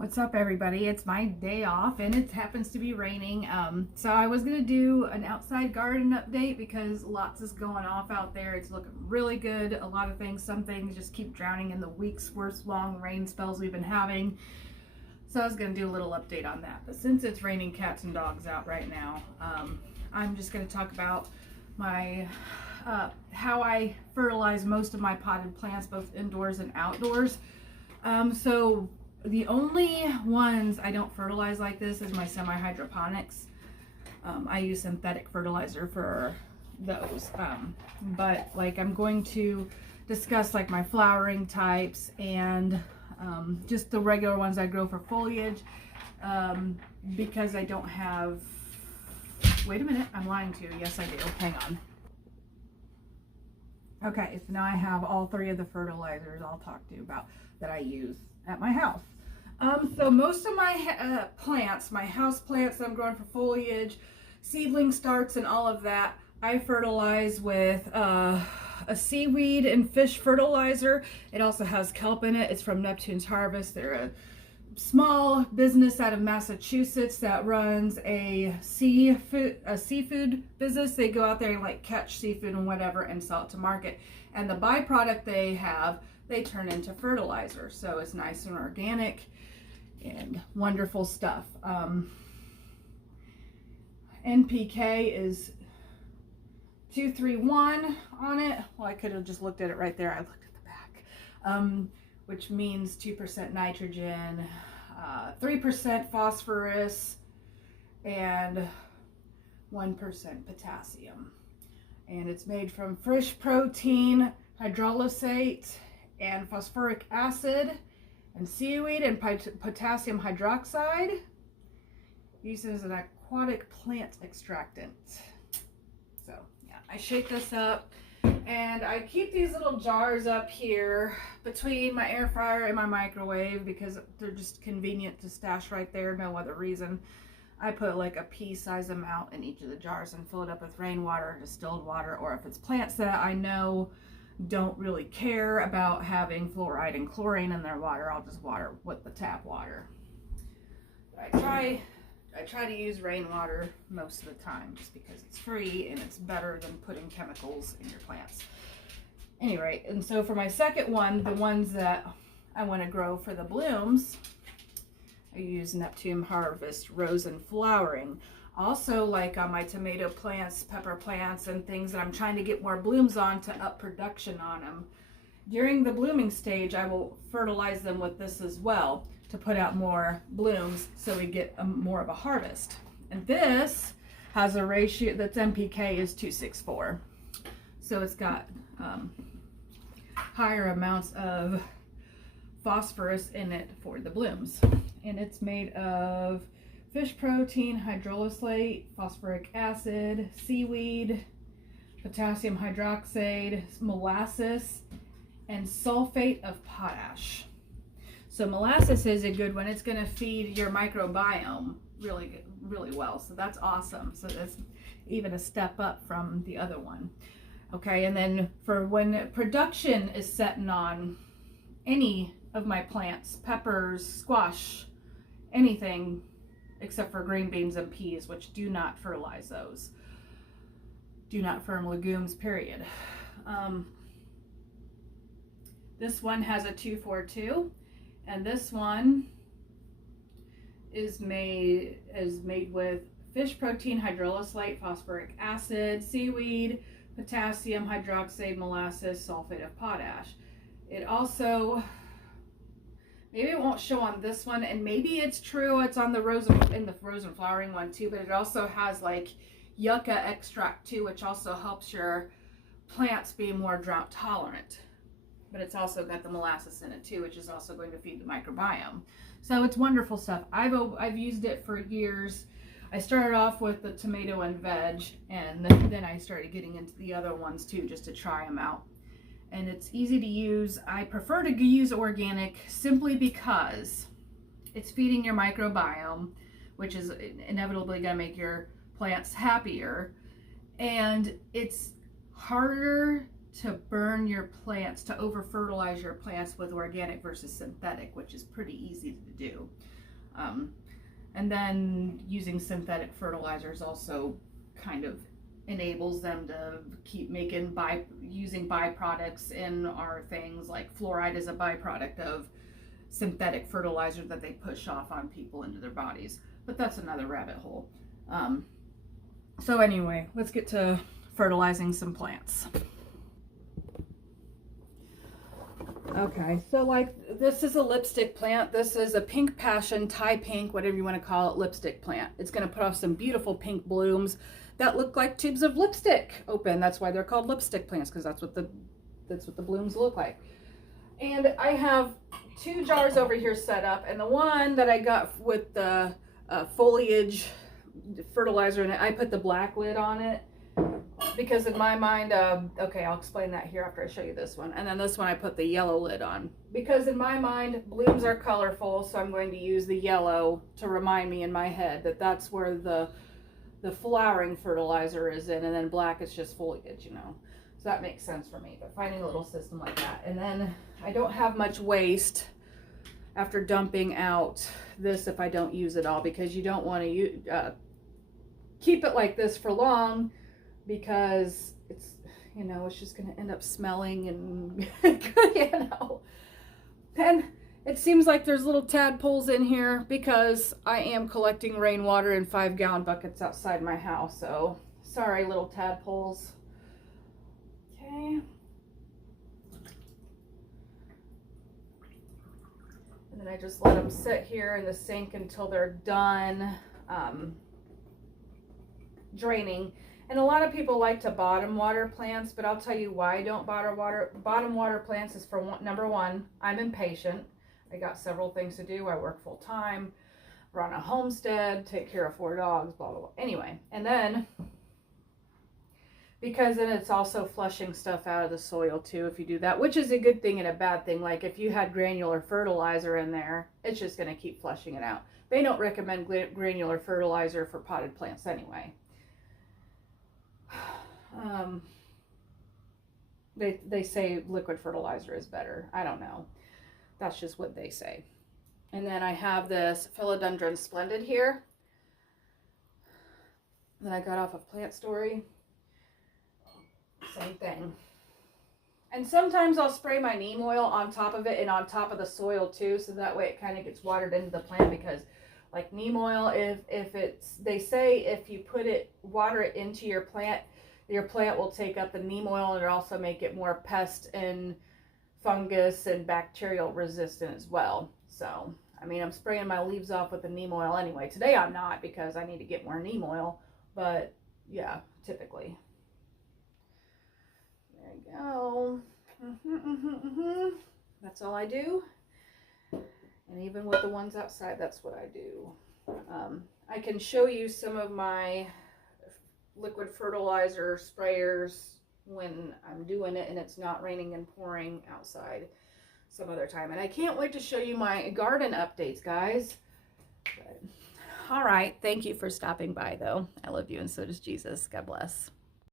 What's up, everybody? It's my day off and it happens to be raining. So I was gonna do an outside garden update because lots is going off out there. It's looking really good. A lot of things, some things just keep drowning in the weeks worth long rain spells we've been having. So I was gonna do a little update on that. But since it's raining cats and dogs out right now, I'm just gonna talk about my how I fertilize most of my potted plants, both indoors and outdoors. So the only ones I don't fertilize like this is my semi-hydroponics. I use synthetic fertilizer for those. But like I'm going to discuss like my flowering types and just the regular ones I grow for foliage, because I don't have, wait a minute, I'm lying to you. Yes, I do. Hang on. Okay, so now I have all three of the fertilizers I'll talk to you about that I use at my house. So most of my plants, my house plants that I'm growing for foliage, seedling starts and all of that, I fertilize with a seaweed and fish fertilizer. It also has kelp in it. It's from Neptune's Harvest. They're a small business out of Massachusetts that runs a seafood business. They go out there and like catch seafood and whatever and sell it to market. And the byproduct they have, they turn into fertilizer. So it's nice and organic and wonderful stuff. NPK is 231 on it. Well, I could have just looked at it right there. I looked at the back, which means 2% nitrogen, 3% phosphorus, and 1% potassium. And it's made from fish protein, hydrolysate, and phosphoric acid, and seaweed and potassium hydroxide. Used as an aquatic plant extractant. So yeah, I shake this up and I keep these little jars up here between my air fryer and my microwave because they're just convenient to stash right there, no other reason. I put like a pea-size amount in each of the jars and fill it up with rainwater, distilled water, or if it's plants that I know don't really care about having fluoride and chlorine in their water, I'll just water with the tap water. I try to use rainwater most of the time just because it's free and it's better than putting chemicals in your plants. Anyway, and so for my second one, the ones that I want to grow for the blooms, I use Neptune Harvest Rose and Flowering. Also, like on my tomato plants, pepper plants, and things that I'm trying to get more blooms on to up production on them. During the blooming stage, I will fertilize them with this as well to put out more blooms so we get more of a harvest. And this has a ratio that's NPK is 264. So it's got higher amounts of phosphorus in it for the blooms. And it's made of fish protein, hydrolysate, phosphoric acid, seaweed, potassium hydroxide, molasses, and sulfate of potash. So molasses is a good one. It's going to feed your microbiome really well. So that's awesome. So that's even a step up from the other one. Okay, and then for when production is setting on any of my plants, peppers, squash, anything except for green beans and peas, which do not fertilize those. Do not ferm legumes, period. This one has a 242, and this one is made with fish protein, hydrolysate, phosphoric acid, seaweed, potassium hydroxide, molasses, sulfate of potash. It also, maybe it won't show on this one, and maybe it's true, it's on the rose and flowering one too, but it also has like yucca extract too, which also helps your plants be more drought tolerant. But it's also got the molasses in it too, which is also going to feed the microbiome. So it's wonderful stuff. I've used it for years. I started off with the tomato and veg, and then I started getting into the other ones too, just to try them out. And it's easy to use. I prefer to use organic simply because it's feeding your microbiome, which is inevitably going to make your plants happier. And it's harder to burn your plants, to over fertilize your plants with organic versus synthetic, which is pretty easy to do. And then using synthetic fertilizers also kind of enables them to keep making using byproducts in our things, like fluoride is a byproduct of synthetic fertilizer that they push off on people into their bodies. But that's another rabbit hole. So anyway, let's get to fertilizing some plants. Okay, so like this is a lipstick plant. This is a pink passion, Thai pink, whatever you want to call it, lipstick plant. It's going to put off some beautiful pink blooms that look like tubes of lipstick open. That's why they're called lipstick plants, because that's what the blooms look like. And I have 2 jars over here set up, and the one that I got with the foliage fertilizer in it, I put the black lid on it because in my mind, okay, I'll explain that here after I show you this one. And then this one I put the yellow lid on because in my mind, blooms are colorful, so I'm going to use the yellow to remind me in my head that that's where the flowering fertilizer is in, and then black is just foliage, you know. So that makes sense for me, but finding a little system like that. And then I don't have much waste after dumping out this if I don't use it all, because you don't want to keep it like this for long, because it's, you know, it's just going to end up smelling and, you know. And it seems like there's little tadpoles in here because I am collecting rainwater in 5-gallon buckets outside my house. So sorry, little tadpoles. Okay. And then I just let them sit here in the sink until they're done draining. And a lot of people like to bottom water plants, but I'll tell you why I don't bottom water plants is for number one, I'm impatient. I got several things to do. I work full time, run a homestead, take care of 4 dogs, blah, blah, blah. Anyway, and then because then it's also flushing stuff out of the soil too if you do that, which is a good thing and a bad thing. Like if you had granular fertilizer in there, it's just going to keep flushing it out. They don't recommend granular fertilizer for potted plants anyway. They say liquid fertilizer is better. I don't know. That's just what they say. And then I have this Philodendron Splendid here that I got off of Plant Story. Same thing. And sometimes I'll spray my neem oil on top of it and on top of the soil too, so that way it kind of gets watered into the plant, because like neem oil, if it's, they say if you water it into your plant will take up the neem oil, and it'll also make it more pest and fungus and bacterial resistant as well. So, I mean, I'm spraying my leaves off with the neem oil anyway. Today I'm not, because I need to get more neem oil, but yeah, typically. There you go. That's all I do. And even with the ones outside, that's what I do. I can show you some of my liquid fertilizer sprayers when I'm doing it and it's not raining and pouring outside some other time. And I can't wait to show you my garden updates, guys. But, all right. Thank you for stopping by, though. I love you, and so does Jesus. God bless.